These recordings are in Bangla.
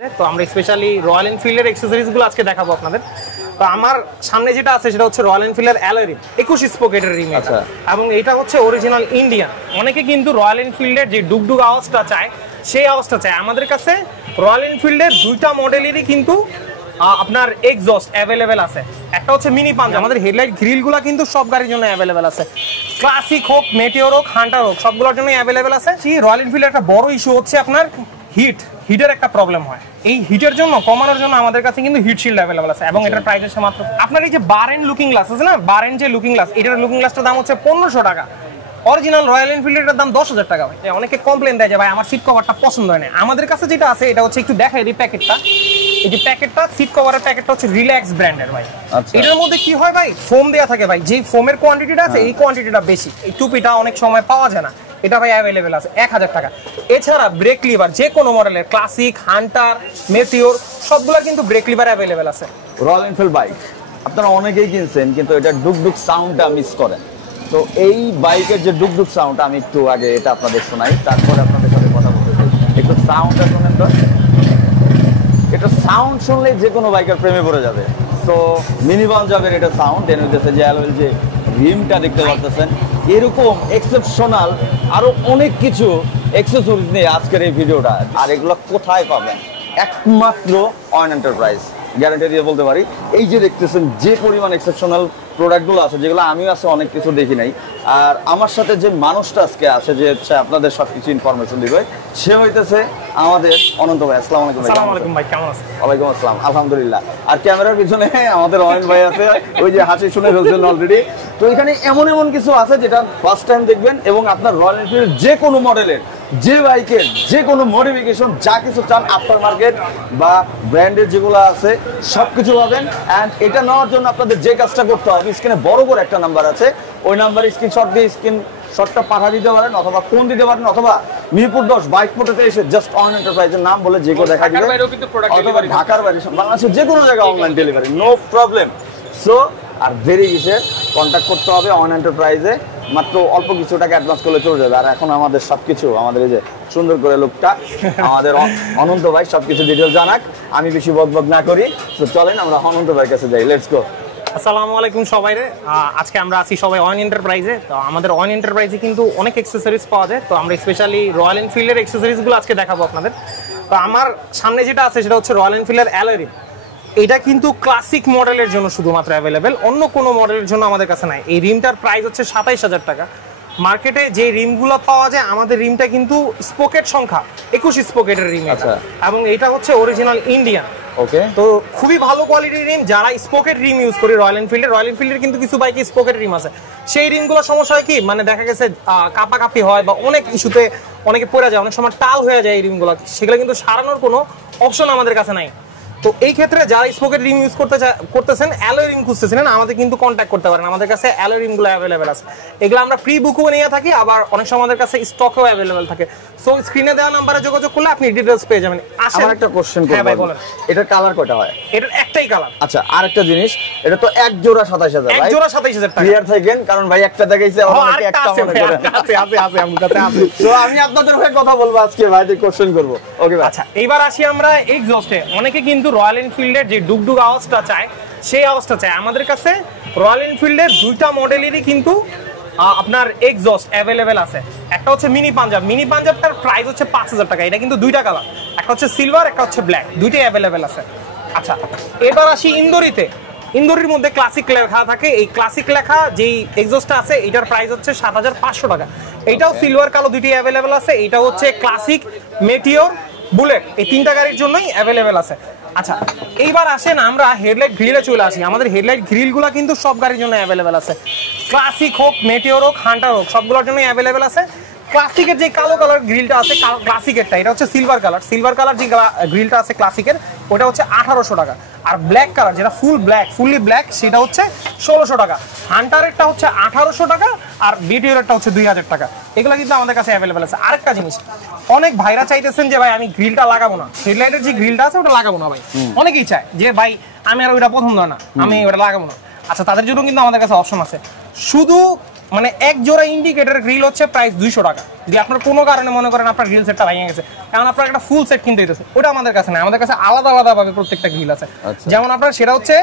তো আমরা স্পেশালি রয়্যাল এনফিল্ডের অ্যাকসেসরিজগুলো আজকে দেখাবো আপনাদের। তো আমার সামনে যেটা আছে সেটা হচ্ছে রয়্যাল এনফিল্ডের অ্যালয় রিম, 21 স্পোকেটের রিম এটা, এবং এটা হচ্ছে অরিজিনাল ইন্ডিয়ান। অনেকে কিন্তু রয়্যাল এনফিল্ডের যে ডুগডুগ আওয়াজটা চায় সেই আওয়াজটা চায়। আমাদের কাছে রয়্যাল এনফিল্ডের দুইটা মডেলেরই কিন্তু আপনার এক্সজস্ট অ্যাভেলেবেল আছে। একটা হচ্ছে মিনি পাঞ্চ, আমাদের হেডলাইট গ্রিলগুলো কিন্তু সব গাড়ির জন্য অ্যাভেলেবেল আছে। ক্লাসিক হোক, মেটিওর হোক, হান্টার হোক, সবগুলোর জন্যই অ্যাভেলেবেল আছে। রয়্যাল এনফিল্ডের একটা বড় ইস্যু হচ্ছে আপনার হিটের একটা প্রবলেম হয়। এই হিটের জন্য কমানোর জন্য আমাদের কাছে কিন্তু হিট শিল্ড অ্যাভেলেবল আছে এবং এটার প্রাইস আছে মাত্র আপনার এই যে বার এন্ড লুকিং গ্লাস আছে না, বার এন্ড যে লুকিং গ্লাস, এটার লুকিং গ্লাসটার দাম হচ্ছে 1500 টাকা। অরিজিনাল রয়্যাল এনফিল্ডের দাম 10,000 টাকা। ভাই অনেকে কমপ্লেন দেয় যে ভাই আমার সিট কভারটা পছন্দ হয় না। আমাদের কাছে যেটা আছে এটা হচ্ছে একটু দেখাই দিই প্যাকেটটা। এই যে প্যাকেটটা, সিট কভারের প্যাকেটটা হচ্ছে রিল্যাক্স ব্র্যান্ডের ভাই। এটার মধ্যে কি হয় ভাই, ফোম দেয়া থাকে ভাই, যেই ফোমের কোয়ান্টিটিটা আছে এই কোয়ান্টিটিটা বেশি। এই টুপিটা অনেক সময় পাওয়া যায় না, এটা ভাই অ্যাভেলেবেল আছে 1000 টাকা। এছাড়া ব্রেক লিভার যে কোনো মডেলের, ক্লাসিক, হান্টার, মেটিওর, সবগুলোর কিন্তু ব্রেক লিভার অ্যাভেলেবেল আছে। রয়্যাল এনফিল্ড বাইক আপনারা অনেকেই কিনছেন কিন্তু এটা ডুগডুগ সাউন্ডটা মিস করেন। তো এই বাইকের যে ডুগডুগ সাউন্ড আমি একটু আগে এটা আপনাদের শোনাই, তারপরে আপনাদের সাথে কথা বলতে চাই। একটু সাউন্ডটা শোনেন তো, এটা সাউন্ড শুনলেই যে কোনো বাইকের প্রেমে পড়ে যাবে। তো মিনি পাঞ্জাবের এটা সাউন্ড এনে হচ্ছে যে অ্যালয়ের যে রিমটা দেখতে পাচ্ছেন, এরকম এক্সেপশনাল আরো অনেক কিছু অ্যাকসেসরিজ নিয়ে আজকের এই ভিডিওটা। আর এগুলো কোথায় পাবেন? একমাত্র অয়ন এন্টারপ্রাইজ, গ্যারান্টি দিয়ে বলতে পারি। এই যে দেখতেছেন যে পরিমাণ এক্সেপশনাল প্রোডাক্টগুলো আছে, যেগুলো আমিও আছে অনেক কিছু দেখি নাই। আর আমার সাথে যে মানুষটা আজকে আছে যে হচ্ছে আপনাদের সবকিছু ইনফরমেশন দিবে, সে হইতেছে আমাদের অনন্ত ভাই। আসসালামু আলাইকুম। আসসালামু আলাইকুম ভাই, কেমন আছেন? ওয়ালাইকুম আসসালাম, আলহামদুলিল্লাহ। আর ক্যামেরার পিছনে আমাদের অয়ন ভাই আছে, ওই যে হাসি শুনে ফেলছেন অলরেডি। তো এখানে এমন এমন কিছু আছে যেটা ফার্স্ট টাইম দেখবেন, এবং আপনার রয়্যাল এনফিল্ড যে কোনো মডেলের, যে বাইকের যে কোনো মডিফিকেশন যা কিছু চান, আফটার মার্কেট বা ব্র্যান্ডের যেগুলো আছে সবকিছু পাবেন। অ্যান্ড এটা নেওয়ার জন্য আপনাদের যে কাজটা করতে হবে, স্ক্রিনে বড় করে একটা নাম্বার আছে, ওই নাম্বারে স্ক্রিনশট দিয়ে স্ক্রিনশটটা পাঠা দিতে পারেন, অথবা ফোন দিতে পারেন, অথবা মিরপুর 10 বাইক পোর্টালে এসে জাস্ট অন এন্টারপ্রাইজের নাম বলে যে কেউ দেখা দিবে, অথবা ঢাকার বাইরে, বাংলাদেশের যে কোনো জায়গায় online delivery, no problem. So আর দেরি কিসে, কন্ট্যাক্ট করতে হবে অন এন্টারপ্রাইজে। মাত্র অল্প কিছু টাকা অ্যাডভান্স করলে চলে যাবে। আর এখন আমাদের সবকিছু, আমাদের এই যে সুন্দর করে লোকটা আমাদের অনন্ত ভাই সবকিছু ডিটেল জানাক, আমি বেশি বকবক না করি। তো চলেন আমরা অনন্ত ভাইয়ের কাছে যাই, লেটস গো। আসসালামু আলাইকুম সবাইরে। আজকে আমরা আছি সবাই অয়ন এন্টারপ্রাইজে। তো আমাদের অয়ন এন্টারপ্রাইজে কিন্তু অনেক অ্যাকসেসরিজ পাওয়া যায়। তো আমরা স্পেশালি রয়্যাল এনফিল্ডের অ্যাকসেসরিজগুলো আজকে দেখাবো আপনাদের। তো আমার সামনে যেটা আছে সেটা হচ্ছে রয়্যাল এনফিল্ডের অ্যালয় রিম। এটা কিন্তু ক্লাসিক মডেলের জন্য শুধুমাত্র অ্যাভেলেবেল, অন্য কোনো মডেলের জন্য আমাদের কাছে নাই। এই রিমটার প্রাইস হচ্ছে 27,000 টাকা। মার্কেটে যে রিমগুলো পাওয়া যায়, আমাদের রিমটা কিন্তু স্পোকেট সংখ্যা 21 স্পোকেটের রিম আছে, এবং এটা হচ্ছে অরিজিনাল ইন্ডিয়ান। ওকে, তো খুবই ভালো কোয়ালিটির রিম। যারা স্পোকেট রিম ইউজ করি রয়্যাল এনফিল্ডের কিন্তু কিছু বাইকে স্পোকেট রিম আছে, সেই রিমগুলো সমস্যা হয় কি, মানে দেখা গেছে কাপাকাপি হয় বা অনেক ইস্যুতে অনেকে পড়ে যায়, অনেক সময় টাল হয়ে যায় এই রিমগুলো, সেগুলো কিন্তু সারানোর কোনো অপশন আমাদের কাছে নাই। তো এই ক্ষেত্রে যারা স্পোকেট রিম ইউজ করতেছেন, অ্যালয় রিম খুঁজতেছিলেন, আমাদের কিন্তু কন্ট্যাক্ট করতে পারেন। আমাদের কাছে অ্যালয় রিমগুলো অ্যাভেলেবেল আছে। এগুলো আমরা প্রি বুকও নিয়ে থাকি, আবার অনেক সময় আমাদের কাছে স্টকও অ্যাভেলেবেল থাকে। সো স্ক্রিনে দেওয়া নাম্বারে যোগাযোগ করলে আপনি ডিটেইলস পেয়ে যাবেন। আসলে একটা কোশ্চেন করব, এটার কালার কয়টা হয়? এটার একটাই কালার। আচ্ছা, আরেকটা জিনিস, এটা তো এক জোড়া 27,000 ভাই, এক জোড়া 27,000 টাকা। ক্লিয়ার থাকেন, কারণ ভাই একটা দেখাইছে, আমাকে একটা মনে করে আছে আমার কাছে আছে। সো আমি আপনাদের হয়ে কথা বলবো আজকে, ভাইদের কোশ্চেন করব। ওকে ভাই, আচ্ছা এইবার আসি আমরা এক্সজস্টে। অনেকে কিন্তু রয়্যাল এনফিল্ডের যে ডুগডুগ আওয়াজটা চায় সেই আওয়াজটা চায়। আমাদের কাছে রয়্যাল এনফিল্ডের দুইটা মডেলেরই কিন্তু আপনার এক্সজস্ট অ্যাভেলেবেল আছে। একটা হচ্ছে মিনি পাঞ্জাবটার প্রাইস হচ্ছে 5,000 টাকা। এটা কিন্তু দুইটা কালার, একটা হচ্ছে সিলভার, একটা হচ্ছে ব্ল্যাক, দুইটাই অ্যাভেলেবেল আছে। আচ্ছা এবার আসি ইন্দোরিতে। ইন্দোরির মধ্যে ক্লাসিক লেখা থাকে। এই ক্লাসিক লেখা যেই এক্সজস্টটা আছে এটার প্রাইস হচ্ছে 7,500 টাকা। এটাও সিলভার কালো দুইটাই অ্যাভেলেবেল আছে। এটা হচ্ছে ক্লাসিক, মেটিওর, বুলেট, এই তিনটা গাড়ির জন্যই অ্যাভেলেবেল আছে। আচ্ছা এইবার আসেন আমরা হেডলাইট গ্রিলে চলে আসি। আমাদের হেডলাইট গ্রিলগুলো কিন্তু সব গাড়ির জন্য অ্যাভেলেবেল আছে। ক্লাসিক হোক, মেটিওর হোক, হান্টার হোক, সবগুলোর জন্যই অ্যাভেলেবেল আছে। ক্লাসিকের যে কালো কালার গ্রিলটা আছে, ক্লাসিকেরটা, এটা হচ্ছে সিলভার কালার যে গ্রিলটা আছে ক্লাসিকের, ওটা হচ্ছে 1800 টাকা। আর ব্ল্যাক কালার যেটা ফুললি ব্ল্যাক, সেটা হচ্ছে 1600 টাকা। হান্টারেরটা হচ্ছে 1800 টাকা, আর বিটিওরেরটা হচ্ছে 2000 টাকা। এগুলো কিন্তু আমাদের কাছে অ্যাভেলেবেল আছে। আরেকটা জিনিস, অনেক ভাইরা চাইতেছেন যে ভাই আমি গ্রিলটা লাগাবো না, হেডলাইটের যে গ্রিলটা আছে ওটা লাগাবো না ভাই। অনেকেই চায় যে ভাই আমি আর ওইটা পছন্দ হয় না, আমি ওটা লাগাবো না। আচ্ছা তাদের জন্য কিন্তু আমাদের কাছে অপশন আছে। শুধু মানে এক জোড়া ইন্ডিকেটর গ্রিল হচ্ছে প্রাইস 200 টাকা। যদি আপনার কোনো কারণে মনে করেন আপনার গ্রিল সেটটা ভেঙে গেছে, এখন আপনার একটা ফুল সেট কিনতে হইতেছে, ওটা আমাদের কাছে না, আমাদের কাছে আলাদা আলাদা ভাবে প্রত্যেকটা গ্রিল আছে। যেমন আপনার সেটা হচ্ছে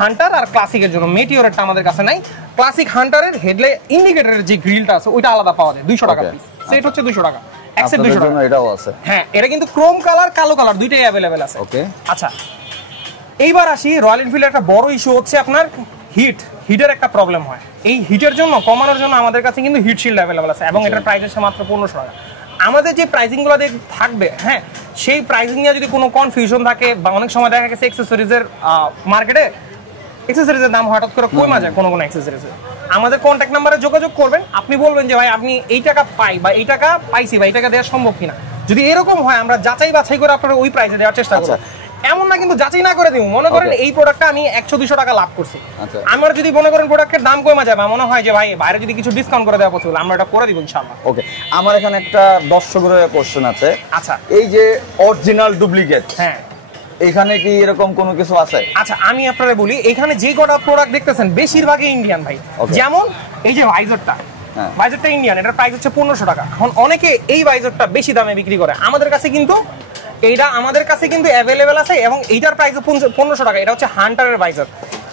হান্টার আর ক্লাসিকের জন্য, মেটিওরেরটা আমাদের কাছে নাই। ক্লাসিক হান্টারের হেডলাইট ইন্ডিকেটরের যে গ্রিলটা আছে ওইটা আলাদা পাওয়া যায় 200 টাকা পিস। সেট হচ্ছে 200 টাকা, এক সেট 200 টাকা। এটাও আছে, হ্যাঁ এটা কিন্তু ক্রোম কালার কালো কালার দুইটাই अवेलेबल আছে। ওকে আচ্ছা এইবার আসি রয়্যাল এনফিল্ডের একটা বড় ইস্যু হচ্ছে আপনার হিটের একটা প্রবলেম হয়। এই হিটের জন্য কমানোর জন্য আমাদের কাছে কিন্তু হিট শিল্ড अवेलेबल আছে এবং এটার প্রাইস হচ্ছে মাত্র 1500 টাকা। আমাদের যে প্রাইসিং গুলো থাকবে, হ্যাঁ সেই প্রাইসিং নিয়ে যদি কোনো কনফিউশন থাকে বা অনেক সময় দেখা গেছে অ্যাকসেসরিজের মার্কেটে অ্যাকসেসরিজের দাম হঠাৎ করে কমে যায় কোনো অ্যাকসেসরিজে, আমাদের কন্ট্যাক্ট নাম্বারে যোগাযোগ করবেন। আপনি বলবেন যে ভাই আপনি এই টাকা পাই বা এই টাকা পাইছি বা এই টাকা দেওয়া সম্ভব কিনা। যদি এরকম হয় আমরা যাচাই বাছাই করে আপনার ওই প্রাইসে দেওয়ার চেষ্টা করব। এমন না কিন্তু যাচাই না করে দিব, মনে করেন এই প্রোডাক্টটা আমি 100-200 টাকা লাভ করছি, আমার যদি মনে করেন প্রোডাক্টের দাম কমে যায় বা মনে হয় যে ভাই বাইরে যদি কিছু ডিসকাউন্ট করে দেওয়া পসিবল, আমরা এটা করে দিব ইনশাআল্লাহ। ওকে, আমার এখানে একটা দর্শকের কোশ্চেন আছে। আচ্ছা এই যে অরিজিনাল ডুপ্লিকেট, হ্যাঁ এখানে কি এরকম কোনো কিছু আছে? আচ্ছা আমি আপনাদের বলি, এখানে যে কটা প্রোডাক্ট দেখতেছেন বেশিরভাগই ইন্ডিয়ান ভাই। যেমন এই যে ভাইজারটা, ভাইজারটা ইন্ডিয়ান, এটার প্রাইস হচ্ছে 1500 টাকা। এখন অনেকে এই ভাইজারটা বেশি দামে বিক্রি করে, আমাদের কাছে কিন্তু এইটা আমাদের কাছে কিন্তু অ্যাভেলেবেল আছে এবং এইটার প্রাইস 1500 টাকা। এটা হচ্ছে হান্টারের ভাইজার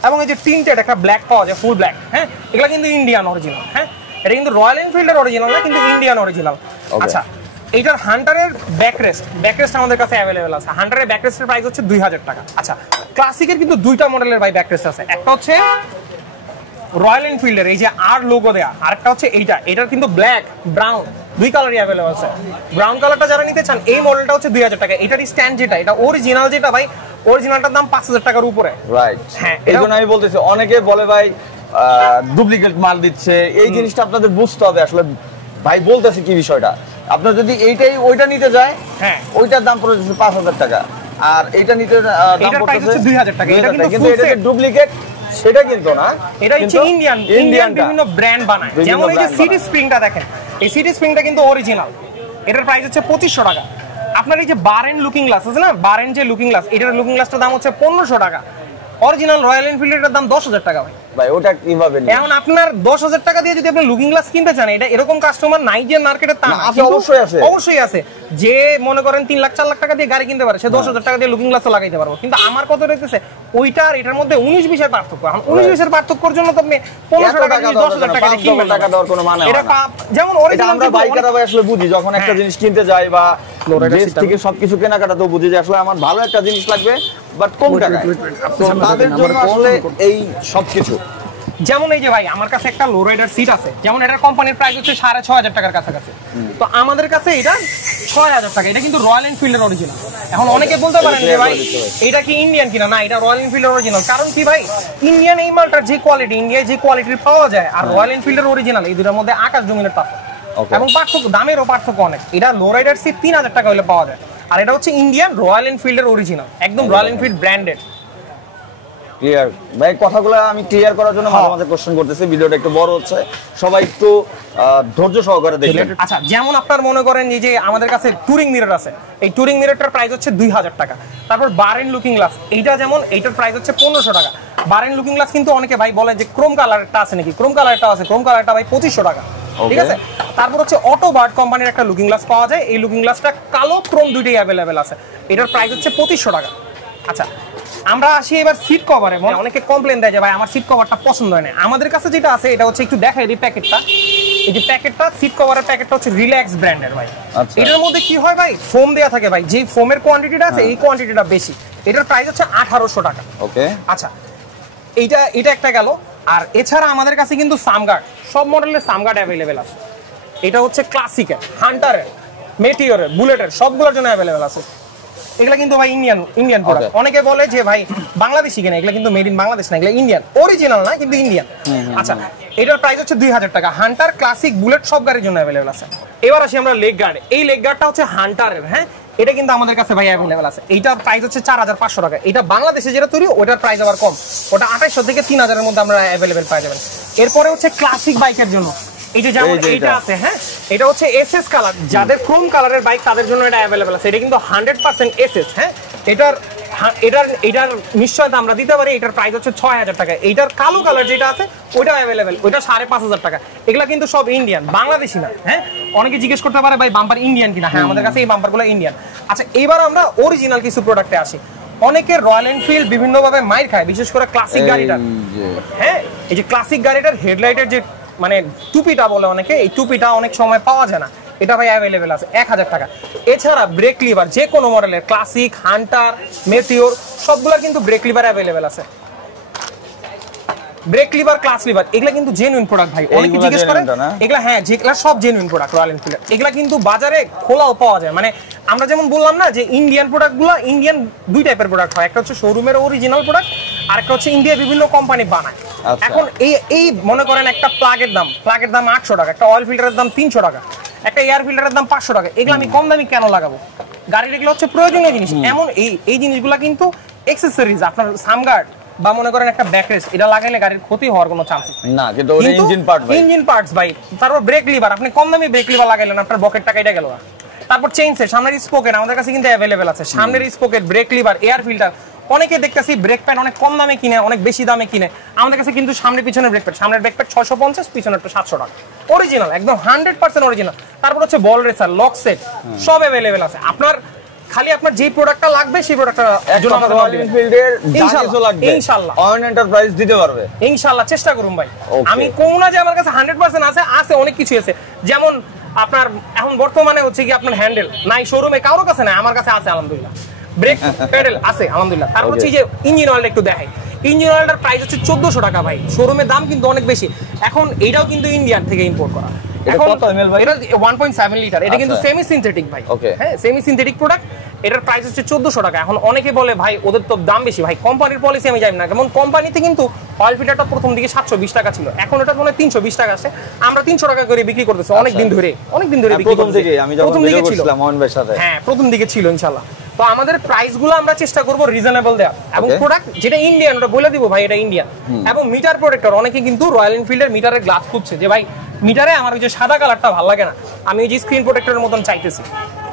এবং এই যে টিন্টেড একটা ব্ল্যাক পাওয়া যায়, ফুল ব্ল্যাক, হ্যাঁ এগুলা কিন্তু ইন্ডিয়ান অরিজিনাল। হ্যাঁ এটা কিন্তু রয়্যাল এনফিল্ডের অরিজিনাল না, কিন্তু ইন্ডিয়ান অরিজিনাল। আচ্ছা এইটার হান্টারের ব্যাকরেস্ট আমাদের কাছে অ্যাভেলেবেল আছে। হান্টারের ব্যাকরেস্টের প্রাইস হচ্ছে 2000 টাকা। আচ্ছা ক্লাসিকের কিন্তু দুইটা মডেলের ভাই ব্যাকরেস্ট আছে, একটা হচ্ছে রয়্যাল এনফিল্ডের এই যে আর লোগো দেয়া, আরেকটা হচ্ছে এটার কিন্তু ব্ল্যাক ব্রাউন দুই কালারই अवेलेबल আছে। ব্রাউন কালারটা যারা নিতে চান এই মডেলটা হচ্ছে 2000 টাকা। এটার স্ট্যান্ড যেটা, এটা অরিজিনাল যেটা ভাই, অরিজিনালটার দাম 5000 টাকার উপরে। রাইট, হ্যাঁ এইজন্য আমি বলতেছি, অনেকে বলে ভাই ডুপ্লিকেট মাল দিচ্ছে, এই জিনিসটা আপনাদের বুঝতে হবে আসলে ভাই বলতেছি কি বিষয়টা। আপনার যদি এইটাই ওইটা নিতে যায়, হ্যাঁ ওইটার দাম পড়ে 5000 টাকা, আর এইটা নিতে দাম পড়ছে 2000 টাকা। এটা কিন্তু এটা ডুপ্লিকেট সেটা কিন্তু না, এটা হচ্ছে ইন্ডিয়ান বিভিন্ন ব্র্যান্ড বানায়। যেমন এই যে সিটি স্প্রিংটা দেখেন, এই সিটি স্প্রিংটা কিন্তু অরিজিনাল, এটার প্রাইস হচ্ছে 2500 টাকা। আপনার এই যে বারেন লুকিং গ্লাস আছে না, বারেন যে লুকিং গ্লাস, এটার লুকিং গ্লাসটার দাম হচ্ছে 1500 টাকা। অরিজিনাল রয়্যাল এনফিল্ডের দাম 10000 টাকা ভাই। ভাই ওটা কিভাবে নিবেন? এখন আপনার 10000 টাকা দিয়ে যদি আপনি লুকিং গ্লাস কিনতে চান, এটা এরকম কাস্টমার নাই যে মার্কেটে তা আছে, অবশ্যই আছে, অবশ্যই আছে। যে মনে করেন 3 লাখ 4 লাখ টাকা দিয়ে গাড়ি কিনতে পারে, সে 10000 টাকা দিয়ে লুকিং গ্লাসও লাগাইতে পারবো। কিন্তু আমার কত রইতেছে ওইটা আর এটার মধ্যে 19-20 এর পার্থক্য। এখন 19-20 এর পার্থক্যর জন্য তো আপনি 1500 টাকা দিয়ে 10000 টাকা দিয়ে কিনবেন, টাকা দেওয়ার কোনো মানে হয় না। এটা যেমন অরিজিনাল আমরা বাইকাররা ভাই আসলে বুঝি, যখন একটা জিনিস কিনতে যাই বা দেশ থেকে সবকিছু কেনাকাটা তো বুঝি যে আসলে আমার ভালো একটা জিনিস লাগবে বাট কম টাকায়, তো তাদের জন্য আসলে এই সবকিছু। যেমন এই যে ভাই আমার কাছে একটা লো রাইডার সিট আছে, যেমন এটার কোম্পানির প্রাইস হচ্ছে 6500 টাকার কাছাকাছি, তো আমাদের কাছে এটা 6000 টাকা। এটা কিন্তু রয়্যাল এনফিল্ডের অরিজিনাল। এখন অনেকে বলতে পারেন যে ভাই এটা কি ইন্ডিয়ান কিনা, না এটা রয়্যাল এনফিল্ডের অরিজিনাল। কারণ কি ভাই, ইন্ডিয়ান এই মালটার যে কোয়ালিটি, ইন্ডিয়ায় যে কোয়ালিটির পাওয়া যায় আর রয়্যাল এনফিল্ডের অরিজিনাল, এই দুটোর মধ্যে আকাশ জমিনের পার্থক্য, এবং পার্থক্য দামেরও পার্থক্য অনেক। এটা লো রাইডার সিট 3000 টাকা হলে পাওয়া যায়, আর এটা হচ্ছে ইন্ডিয়ান রয়্যাল এনফিল্ডের অরিজিনাল, একদম রয়্যাল এনফিল্ড ব্র্যান্ডেড। ক্লিয়ার ভাই, কথাগুলো আমি ক্লিয়ার করার জন্য মাঝে মাঝে কোশ্চেন করতেছি, ভিডিওটা একটু বড় হচ্ছে, সবাই একটু ধৈর্য সহকারে দেখবেন। আচ্ছা যেমন আপনার মনে করেন এই যে আমাদের কাছে টুরিং মিরর আছে, এই টুরিং মিররটার প্রাইস হচ্ছে 2000 টাকা। তারপর বারেন লুকিং গ্লাস, এইটা যেমন এইটার প্রাইস হচ্ছে 1500 টাকা। বারেন লুকিং গ্লাস কিন্তু অনেকে ভাই বলে যে ক্রোম কালারটা আছে নাকি, ক্রোম কালারটা আছে, ক্রোম কালারটা ভাই 2500 টাকা, ঠিক আছে। তারপর হচ্ছে অটো বার্ড কোম্পানির একটা লুকিং গ্লাস পাওয়া যায়, এই লুকিং গ্লাসটা কালো ক্রোম দুইটাই অ্যাভেলেবেল আছে, এটার প্রাইস হচ্ছে 2500 টাকা। আচ্ছা আমরা আসি এবার সিট কভারে। অনেকে কমপ্লেন দেয় যে ভাই আমার সিট কভারটা পছন্দ হয় না। আমাদের কাছে যেটা আছে এটা হচ্ছে একটু দেখাই দিই প্যাকেটটা, এই যে প্যাকেটটা সিট কভারের প্যাকেটটা হচ্ছে রিল্যাক্স ব্র্যান্ডের ভাই। এটার মধ্যে কি হয় ভাই, ফোম দেয়া থাকে ভাই, যে ফোমের কোয়ান্টিটিটা আছে এই কোয়ান্টিটিটা বেশি, এটার প্রাইস হচ্ছে 1800 টাকা। ওকে আচ্ছা এটা একটা গেল। আর এছাড়া আমাদের কাছে কিন্তু সামগার্ড, সব মডেলের সামগার্ড অ্যাভেলেবেল আছে। এটা হচ্ছে ক্লাসিকের, হান্টারের, মেটিওরের, বুলেটের সবগুলোর জন্য অ্যাভেলেবেল আছে। এগুলা কিন্তু ভাই ইন্ডিয়ান প্রোডাক্ট। অনেকে বলে যে ভাই বাংলাদেশি কিনা, এগুলা কিন্তু মেড ইন বাংলাদেশ না, এগুলা ইন্ডিয়ান, অরিজিনাল না কিন্তু ইন্ডিয়ান। আচ্ছা এটার প্রাইস হচ্ছে 2000 টাকা। হান্টার, ক্লাসিক, বুলেট সব গাড়ির জন্য অ্যাভেলেবেল আছে। এবার আসি আমরা লেগ গার্ড। এই লেগ গার্ডটা হচ্ছে হান্টারের, হ্যাঁ এটা কিন্তু আমাদের কাছে ভাই অ্যাভেলেবেল আছে। এইটার প্রাইস হচ্ছে 4500 টাকা। এটা বাংলাদেশে যেটা তৈরি ওটার প্রাইস আবার কম, ওটা 2800 থেকে 3000 এর মধ্যে আমরা অ্যাভেলেবেল পাই যাবেন। এরপরে হচ্ছে ক্লাসিক বাইকের জন্য এই যে যেমন এইটা আছে, হ্যাঁ এটা হচ্ছে এসএস কালার, যাদের ক্রোম কালারের বাইক তাদের জন্য এটা অ্যাভেলেবেল আছে। এটা কিন্তু 100% এসএস, হ্যাঁ এটার এটার নিশ্চয়তা আমরা দিতে পারি। এটার প্রাইস হচ্ছে 6000 টাকা। এইটার কালো কালার যেটা আছে ওইটা অ্যাভেলেবেল, ওইটা 5500 টাকা। এগুলা কিন্তু সব ইন্ডিয়ান, বাংলাদেশি না। হ্যাঁ, অনেকে জিজ্ঞেস করতে পারে ভাই বাম্পার ইন্ডিয়ান কিনা। হ্যাঁ, আমাদের কাছে এই বাম্পারগুলো ইন্ডিয়ান। আচ্ছা, এবার আমরা অরিজিনাল কিছু প্রোডাক্টে আসি। অনেকে রয়্যাল এনফিল্ড বিভিন্ন ভাবে মাইর খায়, বিশেষ করে ক্লাসিক গাড়িটা। হ্যাঁ, এই যে ক্লাসিক গাড়িটার হেডলাইটের যে মানে টুপিটা বলে অনেকে, এই টুপিটা অনেক সময় পাওয়া যায় না। এটা ভাই অ্যাভেলেবেল আছে 1000 টাকা। এছাড়া ব্রেক লিভার যে কোনো মডেলের ক্লাসিক, হান্টার, মেটিওর সবগুলা কিন্তু ব্রেক লিভার অ্যাভেলেবেল আছে। ব্রেক লিভার, ক্লাস লিভার এগুলা কিন্তু জেনুইন প্রোডাক্ট ভাই। অনেকে জিজ্ঞেস করে এগুলা, হ্যাঁ যেগুলা সব জেনুইন প্রোডাক্ট রয়্যাল এনফিল্ডের। এগুলা কিন্তু বাজারে খোলাও পাওয়া যায়। মানে আমরা যেমন বললাম না যে ইন্ডিয়ান প্রোডাক্টগুলো, ইন্ডিয়ান দুই টাইপের প্রোডাক্ট হয়, একটা হচ্ছে শোরুমের অরিজিনাল প্রোডাক্ট, আর একটা হচ্ছে ইন্ডিয়া বিভিন্ন কোম্পানি বানায়। এখন এই মনে করেন একটা প্লাগের দাম 800 টাকা, একটা অয়েল ফিল্টারের দাম 300 টাকা, একটা এয়ার ফিল্টারের দাম 500 টাকা। এগুলো আমি কম দামি কেন লাগাবো? গাড়ির এগুলো হচ্ছে প্রয়োজনীয় জিনিস। এমন এই জিনিসগুলো কিন্তু এক্সেসরিজ। আপনার সামগার্ড বা মনে করেন একটা ব্যাকরেস্ট, এটা লাগাইলে গাড়ির ক্ষতি হওয়ার কোনো চান্স না, কিন্তু ইঞ্জিন পার্টস ভাই। তারপর ব্রেক লিভার, আপনি কম দামি ব্রেক লিভার লাগাইলেন, আপনার বকেট টাকা এটা গেল। তারপর চেইনসেট, সামনের স্পোকেট আমাদের কাছে কিন্তু অ্যাভেলেবেল আছে। সামনের sprocket, break liver, air filter. অনেকে দেখতেছি ব্রেক প্যাড অনেক কম দামে কিনে, অনেক বেশি দামে কিনে। আমাদের কাছে কিন্তু সামনে পিছনে ব্রেক প্যাড, সামনের ব্রেক প্যাড 650, পিছনেরটা 700 টাকা। অরিজিনাল, একদম 100% অরিজিনাল। তারপর হচ্ছে বল রেসার, লক সেট সব অ্যাভেলেবেল আছে। আপনার খালি আপনার যে প্রোডাক্টটা লাগবে সেই প্রোডাক্টটা জন্য আমাদের রয়্যাল এনফিল্ডের যা লাগবে ইনশাআল্লাহ অন এন্টারপ্রাইজ দিতে পারবে ইনশাআল্লাহ। চেষ্টা করুন ভাই। আমি কোন না যে আমার কাছে 100% আছে অনেক কিছু আছে। যেমন আপনার এখন বর্তমানে হচ্ছে কি আপনার হ্যান্ডেল নাই শোরুমে কারোর কাছে নাই, আমার কাছে আছে আলহামদুলিল্লাহ। ব্রেক প্যাডেল আছে আলহামদুলিল্লাহ। তারপর হচ্ছে যে ইঞ্জিন অয়েলটা একটু দেখাই। ইঞ্জিন অয়েলটার প্রাইস হচ্ছে 1400 টাকা ভাই। শোরুমের দাম কিন্তু অনেক বেশি। এখন এইটাও কিন্তু ইন্ডিয়ান থেকে ইম্পোর্ট করা। এটা কত এমএল ভাই? এটা 1.7 লিটার। এটা কিন্তু সেমি সিনথেটিক ভাই। হ্যাঁ, সেমি সিনথেটিক প্রোডাক্ট। এটার প্রাইস হচ্ছে 1400 টাকা। এখন অনেকে বলে ভাই ওদের তো দাম বেশি। ভাই কোম্পানির পলিসি আমি জানি না, যেমন কোম্পানিতে কিন্তু অয়েল ফিল্টারটা প্রথম দিকে 720 টাকা ছিল, এখন এটা মনে হয় 320 টাকা আছে। আমরা 300 টাকা করে বিক্রি করতেছি অনেক দিন ধরে বিক্রি করতেছি। আমি যখন ভিডিও করছিলাম মোহন ভাইয়ের সাথে, হ্যাঁ প্রথম দিকে ছিল ইনশাআল্লাহ। তো আমাদের প্রাইসগুলো আমরা চেষ্টা করব রিজনেবল দেওয়া, এবং প্রোডাক্ট যেটা ইন্ডিয়ান ওটা বলে দিব ভাই এটা ইন্ডিয়ান। এবং মিটার প্রোটেক্টর, অনেকে কিন্তু রয়্যাল এনফিল্ডের মিটারের গ্লাস খুঁজছে যে ভাই মিটারে আমার ওই যে সাদা কালারটা ভালো লাগে না, আমি ওই যে স্ক্রিন প্রোটেক্টরের মতন চাইতেছি।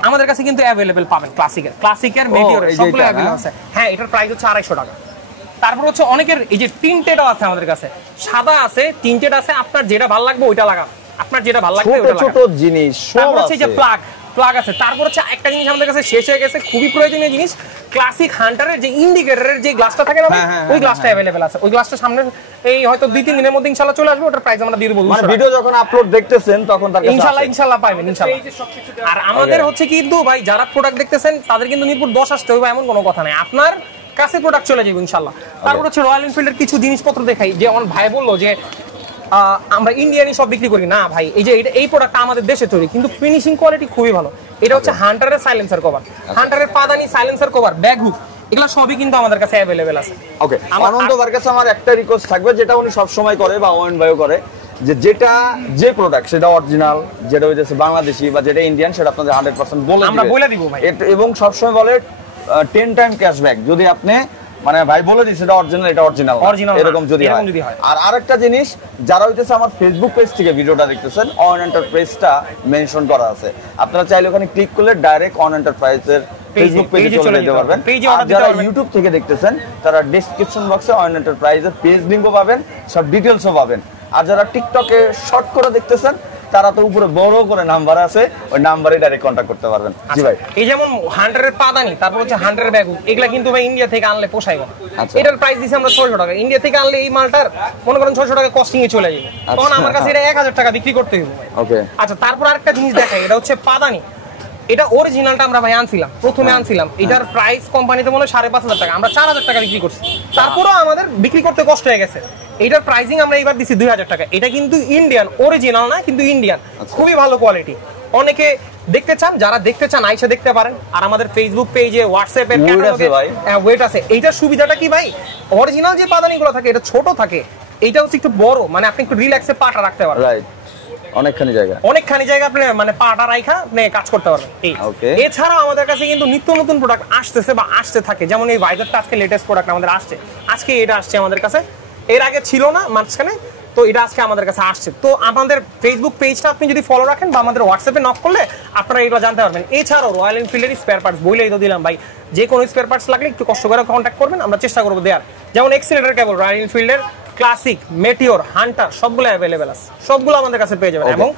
আমাদের কাছে কিন্তু অ্যাভেলেবেল পাবেন ক্লাসিকের মেটিওরের সবগুলো অ্যাভেলেবল আছে। হ্যাঁ, এটার প্রাইস হচ্ছে 250 টাকা। তারপর হচ্ছে অনেকের এই যে টিন্টেডও আছে আমাদের কাছে, সাদা আছে, টিন্টেড আছে। আপনার যেটা ভালো লাগবে ওইটা লাগান, আপনার যেটা ভালো লাগবে ওইটা লাগান। ছোট জিনিস সব আছে। যে প্লাগ আছে। তারপর হচ্ছে একটা জিনিস আমাদের কাছে শেষ হয়ে গেছে, খুবই প্রয়োজনীয় জিনিস, ক্লাসিক হান্টারের যে ইন্ডিকেটরের যে গ্লাসটা থাকে না, ওই গ্লাসটা অ্যাভেলেবেল আছে। ওই গ্লাসটা সামনে এই হয়তো 2-3 দিনের মধ্যে ইনশাআল্লাহ চলে আসবে। ওটার প্রাইস আমরা দিয়ে দেব। মানে ভিডিও যখন আপলোড দেখতেছেন তখন তার কাছে ইনশাআল্লাহ পাবেন ইনশাআল্লাহ। আর আমাদের হচ্ছে কিন্তু ভাই যারা প্রোডাক্ট দেখতেছেন তাদের কিন্তু মিরপুর 10 আসতে হবে এমন কোনো কথা নাই, আপনার কাছে প্রোডাক্ট চলে যাবে ইনশাআল্লাহ। তারপর হচ্ছে রয়্যাল এনফিল্ডের কিছু জিনিসপত্র দেখাই। যে আমার ভাই বললো যে আমরা ইন্ডিয়ানই সব বিক্রি করি না ভাই, এই যে এই প্রোডাক্টটা আমাদের দেশে তৈরি, কিন্তু ফিনিশিং কোয়ালিটি খুবই ভালো। এটা হচ্ছে হান্টারের সাইলেন্সার কভার, হান্টারের পাদানি সাইলেন্সার কভার, ব্যাগ হুক, এগুলা সবই কিন্তু আমাদের কাছে অ্যাভেলেবেল আছে। ওকে, আনন্দবার কাছে আমার একটা রিকোয়েস্ট থাকবে, যেটা উনি সব সময় করে বা ওয়েন ভাইও করে, যে প্রোডাক্ট সেটা অরিজিনাল, যেটা হইতেছে বাংলাদেশি বা যেটা ইন্ডিয়ান, সেটা আপনাদের 100% বলে দিব ভাই। এবং সব সময় বলে 10 টাইম ক্যাশব্যাক যদি আপনি মানে ভাই বলে দিছে এটা অরিজিনাল, এটা অরিজিনাল এরকম যদি হয়। আর আরেকটা জিনিস, যারা হইতেছে আমার ফেসবুক পেজ থেকে ভিডিওটা দেখতেছেন, অন এন্টারপ্রাইজটা মেনশন করা আছে, আপনারা চাইলে ওখানে ক্লিক করলে ডাইরেক্ট অন এন্টারপ্রাইজের ফেসবুক পেজে চলে যেতে পারবেন। আর যারা ইউটিউব থেকে দেখতেছেন তারা ডেসক্রিপশন বক্সে অন এন্টারপ্রাইজের পেজ লিংকও পাবেন, সব ডিটেইলসও পাবেন। আর যারা টিকটকে শর্ট করে দেখতেছেন তারা তো উপরে বড় করে নাম্বার আছে, ওই নাম্বারে ডাইরেক্ট কন্টাক্ট করতে পারবেন। জি ভাই, এই যেমন হান্টারের পাদানি, তারপর হচ্ছে হান্টারের ব্যাগ, এগুলা কিন্তু ভাই ইন্ডিয়া থেকে আনলে পোষায় না। এটার প্রাইস দিছি আমরা 600 টাকা। ইন্ডিয়া থেকে আনলে এই মালটার মনে করেন 600 টাকা কস্টিং এ চলে যাবে, তখন আমার কাছে এটা 1000 টাকা বিক্রি করতে হবে ভাই। ওকে, আচ্ছা তারপর আরেকটা জিনিস দেখাই, এটা হচ্ছে পাদানি। এটা অরিজিনালটা আমরা ভাই আনছিলাম, প্রথমে আনছিলাম, এটার প্রাইস কোম্পানিতে মনে হয় 5500 টাকা, আমরা 4000 টাকা বিক্রি করছি। তারপরও আমাদের বিক্রি করতে কষ্ট হয়ে গেছে। এটার প্রাইসিং আমরা এবার দিছি 2000 টাকা। এটা কিন্তু ইন্ডিয়ান, অরিজিনাল না কিন্তু ইন্ডিয়ান, খুবই ভালো কোয়ালিটি। অনেকে দেখতে চান, যারা দেখতে চান আইসা দেখতে পারেন। আর আমাদের ফেসবুক পেজে, হোয়াটসঅ্যাপের ক্যাটালগে ওয়েট আছে। এইটার সুবিধাটা কি ভাই, অরিজিনাল যে পাদানিগুলো থাকে এটা ছোট থাকে, এইটা হচ্ছে একটু বড়, মানে আপনি একটু রিল্যাক্সে পাটা রাখতে পারেন। রাইট, অনেকখানি জায়গা আপনি মানে পাটা রাখা আপনি কাজ করতে পারবেন। এছাড়াও আমাদের কাছে কিন্তু নিত্য নতুন প্রোডাক্ট আসতেছে বা আসতে থাকে। যেমন এই ভাইজারটা আজকে লেটেস্ট প্রোডাক্ট আমাদের আসছে, আজকে এটা আসছে আমাদের কাছে, এর আগে ছিল না মাঝখানে। তো এটা আজকে আমাদের কাছে আসছে। তো আমাদের ফেসবুক পেজটা আপনি যদি ফলো রাখেন বা আমাদের হোয়াটসঅ্যাপে নক করলে আপনারা এগুলো জানতে পারবেন। এছাড়াও রয়্যাল এনফিল্ডের স্পেয়ার পার্টস বইলেই তো দিলাম ভাই, যে কোনো স্পেয়ার পার্টস লাগলে একটু কষ্ট করে কন্ট্যাক্ট করবেন, আমরা চেষ্টা করবো দেওয়ার। যেমন এক্সিলেটর কেবল রয়্যাল এনফিল্ডের ক্লাসিক, মেটিওর, হান্টার সবগুলো অ্যাভেলেবেল আছে, সবগুলো আমাদের কাছে পেয়ে যাবেন। এবং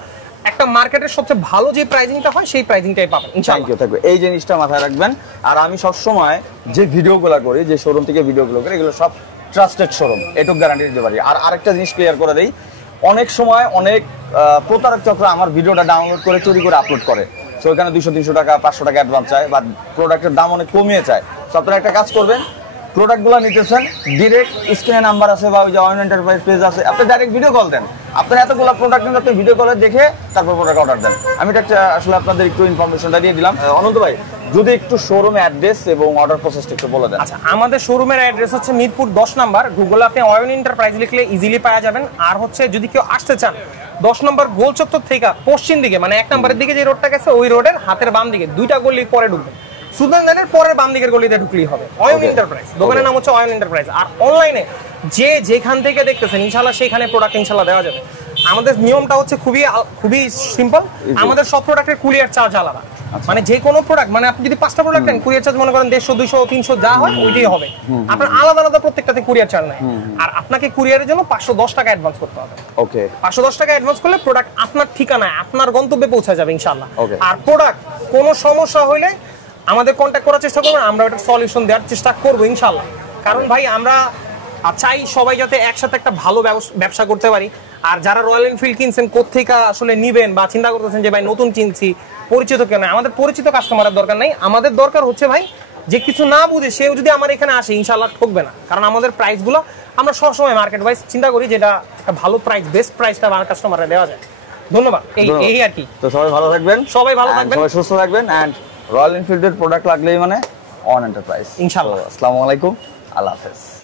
একটা মার্কেটের সবচেয়ে ভালো যে প্রাইসিংটা হয় সেই প্রাইসিংটাই পাবেন ইনশাআল্লাহ। থাকবে এই জিনিসটা মাথায় রাখবেন। আর আমি সব সময় যে ভিডিওগুলো করি, যে শোরুম থেকে ভিডিওগুলো করি, এগুলো সব ট্রাস্টেড শোরুম, এটুকু গ্যারান্টি দিতে পারি। আর আরেকটা জিনিস ক্লিয়ার করে দেই, অনেক সময় অনেক প্রতারক চক্র আমার ভিডিওটা ডাউনলোড করে চুরি করে আপলোড করে। সো এখানে 200-300 টাকা 500 টাকা অ্যাডভান্স চায় বা প্রোডাক্টের দাম অনেক কমিয়ে চায়। সো আপনারা একটা কাজ করবেন, প্রোডাক্টগুলো নিতেছেন, ডিরেক্ট স্ক্রিনে নাম্বার আছে বা ওই যে অয়ন এন্টারপ্রাইজ পেজ আছে, আপনি ডাইরেক্ট ভিডিও কল দেন। আপনার এতগুলো প্রোডাক্ট নিয়ে আপনি ভিডিও কলে দেখে তারপর প্রোডাক্ট অর্ডার দেন। আমি এটা আসলে আপনাদের একটু ইনফরমেশনটা দিয়ে দিলাম। অনন্ত ভাই, যদি একটু শোরুম অ্যাড্রেস এবং অর্ডার প্রসেসটা একটু বলে দেন। আচ্ছা, আমাদের শোরুমের অ্যাড্রেস হচ্ছে মিরপুর 10 নাম্বার। গুগলে আপনি অয়ন এন্টারপ্রাইজ লিখলে ইজিলি পাওয়া যাবেন। আর হচ্ছে যদি কেউ আসতে চান 10 নম্বর গোল চত্বর থেকে পশ্চিম দিকে, মানে 1 নম্বরের দিকে যে রোডটা গেছে ওই রোডের হাতের বাম দিকে 2টা গলি পরে ঢুকবেন, সুলতানদের পরের বাম দিকের গলিতে ঢুকলেই হবে। অয়ন এন্টারপ্রাইজ, দোকানের নাম হচ্ছে অয়ন এন্টারপ্রাইজ। আর অনলাইনে যে যেখান থেকে দেখতেছেন ইনশাআল্লাহ সেখানে প্রোডাক্ট ইনশাআল্লাহ দেওয়া যাবে। আমাদের নিয়মটা হচ্ছে খুবই সিম্পল, আমাদের সব প্রোডাক্টের কুরিয়ার চার্জ আলাদা। মানে যে কোনো প্রোডাক্ট, মানে আপনি যদি 5টা প্রোডাক্ট নেন, কুরিয়ার চার্জ মনে করেন 150, 200, 300 যা হয় ওইটাই হবে। আপনার আলাদা আলাদা প্রত্যেকটাতে কুরিয়ার চার্জ নাই। আর আপনাকে কুরিয়ারের জন্য 510 টাকা অ্যাডভান্স করতে হবে। ওকে, 510 টাকা অ্যাডভান্স করলে প্রোডাক্ট আপনার ঠিকানায় আপনার গন্তব্যে পৌঁছে যাবে ইনশাআল্লাহ। আর প্রোডাক্ট কোনো সমস্যা হলে আমাদের কন্ট্যাক্ট করার চেষ্টা করবেন, আমরা ওটার সলিউশন দেওয়ার চেষ্টা করবো ইনশাআল্লাহ। কারণ ভাই আমরা চাই সবাই যাতে একসাথে একটা ভালো ব্যবসা করতে পারি। আর যারা রয়্যাল এনফিল্ড কিনছেন, কোত্থেকে আসলে নিবেন বা চিন্তা করতেছেন যে ভাই নতুন কিনছি, পরিচিত কেন, আমাদের পরিচিত কাস্টমারের দরকার নাই। আমাদের দরকার হচ্ছে ভাই যে কিছু না বুঝে সেও যদি আমার এখানে আসে ইনশাআল্লাহ ঠকবে না। কারণ আমাদের প্রাইসগুলো আমরা সবসময় মার্কেট ওয়াইজ চিন্তা করি, যেটা একটা ভালো প্রাইস, বেস্ট প্রাইসটা আমার কাস্টমাররা দেওয়া যায়। ধন্যবাদ, এই আর কি। তো সবাই ভালো থাকবেন, সবাই ভালো থাকবেন, সবাই সুস্থ থাকবেন। এন্ড রয়্যাল এনফিল্ডের প্রোডাক্ট লাগলেই মানে অন এন্টারপ্রাইজ ইনশাআল্লাহ। আসসালামু আলাইকুম, আল্লাহ হাফেজ।